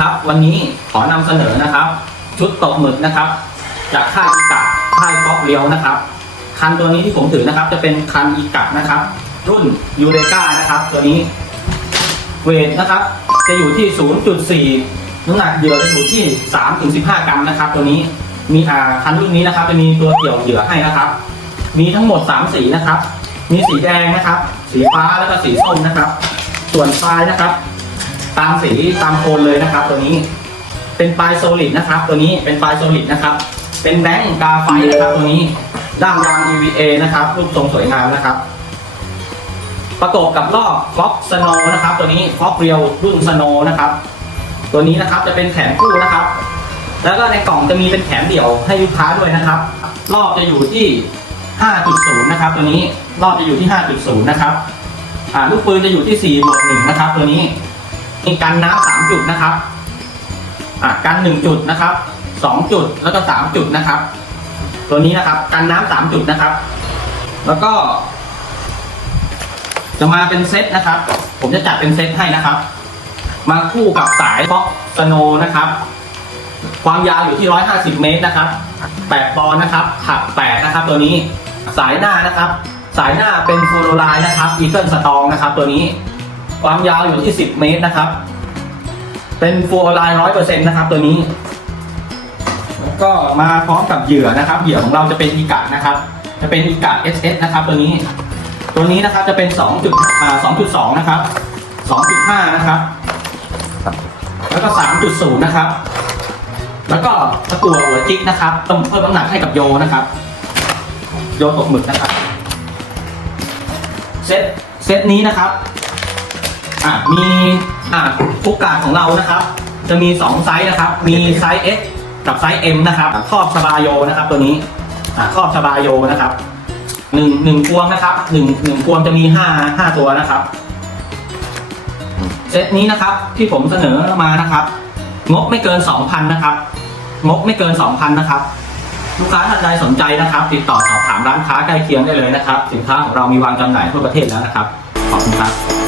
ครับวันนี้ขอนำเสนอนะครับ ชุดตกหมึกนะครับ จากค่ายอีกะค่ายฟอกเรียวนะครับ คันตัวนี้ที่ผมถือนะครับ จะเป็นคันอีกะนะครับ รุ่นยูเรกานะครับ ตัวนี้ เวทนะครับ จะอยู่ที่ 0.4น้ำหนักเหยื่อจะอยู่ที่ 3-15 กรัมนะครับ ตัวนี้มีอ่าคันรุ่นนี้นะครับ จะมีตัวเกี่ยวเหยื่อให้นะครับ มีทั้งหมด 3 สีนะครับ มีสีแดงนะครับ สีฟ้าแล้วก็สีส้มนะครับ ส่วนปลายนะครับ ตามสีตามโคนเลยนะครับ ตัวนี้ เป็นปลายโซลิดนะครับ ตัวนี้เป็นปลายโซลิดนะครับ เป็นแบงก์กาไฟนะครับตัวนี้ด้ามยาง EVA นะครับรูปทรงสวยงามนะครับ ประกอบกับลอกฟ็อกสโนนะครับ ตัวนี้ฟ็อกเรียวรุ่นสโนนะครับ ตัวนี้นะครับจะเป็นแขนคู่นะครับ แล้วก็ในกล่องจะมีเป็นแขนเดี่ยวให้ลูกค้าด้วยนะครับ รอบจะอยู่ที่ 5.0 นะครับ ตัวนี้รอบจะอยู่ที่ 5.0 นะครับลูกปืนจะอยู่ที่4บวก1นะครับ ตัวนี้ มีกันน้ำสามจุดนะครับ อ่ากัน1จุดนะครับ2จุดแล้วก็3จุดนะครับ ตัวนี้นะครับ กันน้ำสามจุดนะครับ แล้วก็ จะมาเป็นเซตนะครับ ผมจะจัดเป็นเซตให้นะครับ มาคู่กับสายฟ็อกสโนนะครับ ความยาวอยู่ที่150เมตรนะครับ8ปอนนะครับ ถัก8นะครับ ตัวนี้สายหน้านะครับ สายหน้าเป็นฟูโรไลน์นะครับอีเกิลสตองนะครับ ตัวนี้ ความยาวอยู่ที่ 10 เมตรนะครับ เป็นฟูโรไลน์ร้อยเปอร์เซ็นต์นะครับ ตัวนี้ แล้วก็มาพร้อมกับเหยื่อนะครับ เหยื่อของเราจะเป็นอีกะนะครับ จะเป็นอีกะ SS นะครับ ตัวนี้ ตัวนี้นะครับจะเป็น2จุดอ่า2.2 นะครับ 2.5 นะครับ แล้วก็ 3.0 นะครับ แล้วก็ตะกั่วหัวจิกนะครับต้องเพิ่มน้ำหนักให้กับโยนะครับ โยตกหมึกนะครับ เซตเซตนี้นะครับ อะมีอะฟุกกาดของเรานะครับ จะมี 2 ไซส์นะครับ มีไซส์ S กับไซส์ M นะครับครอบชบาโยนะครับ ตัวนี้อะครอบชบาโยนะครับหนึ่งหนึ่งพวงนะครับหนึ่งหนึ่งพวงจะมีห้าห้าตัวนะครับ เซตนี้นะครับที่ผมเสนอมานะครับ งบไม่เกิน2,000นะครับ งบไม่เกิน2,000นะครับ ลูกค้าท่านใดสนใจนะครับ ติดต่อสอบถามร้านค้าใกล้เคียงได้เลยนะครับ สินค้าของเรามีวางจำหน่ายทั่วประเทศแล้วนะครับ ขอบคุณครับ